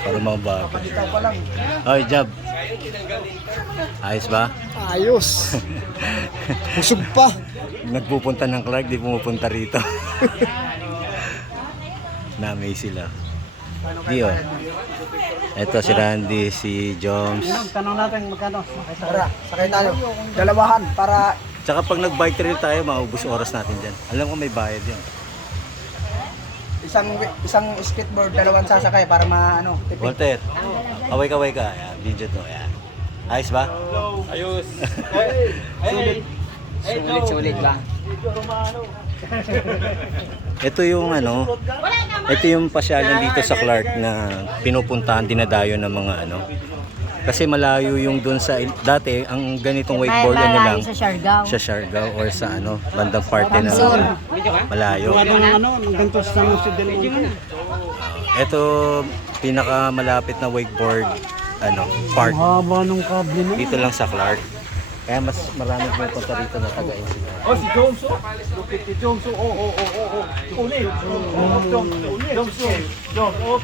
Para mga bata. Oy, Jab. Ayos ba? Ayos. Busog pa. Nagpupunta ng Clark, di pumupunta rito. Namay sila. Dio. Ito si Randy, si Joms. Tanong natin magkano. Tara, sakay tayo. Dalawahan para Tsaka pag nag-bike trail tayo, maubos oras natin dyan. Alam ko may bayad yan. isang skateboard, dalawang sasakay para maano, tipid. Walter, away ka. Ayan, video to. Ayan. Ayos ba? Ayos. Sulit lang. Ito yung ano, ito yung pasyalan dito sa Clark na pinupuntahan, dinadayo ng mga ano. Kasi malayo yung doon sa, dati ang ganitong wakeboard ano lang, sa Siargao. sa Siargao or sa ano, bandang parte ng malayo. Ganito sa San Jose del Monte. Ito pinakamalapit na wakeboard ano, park Haba nung kable na. dito lang sa Clark. Kaya mas marami pupunta rito na taga-engineer. Oh, si Jones, oh. Lupit si Jones, oh. Unil. Jones, oh.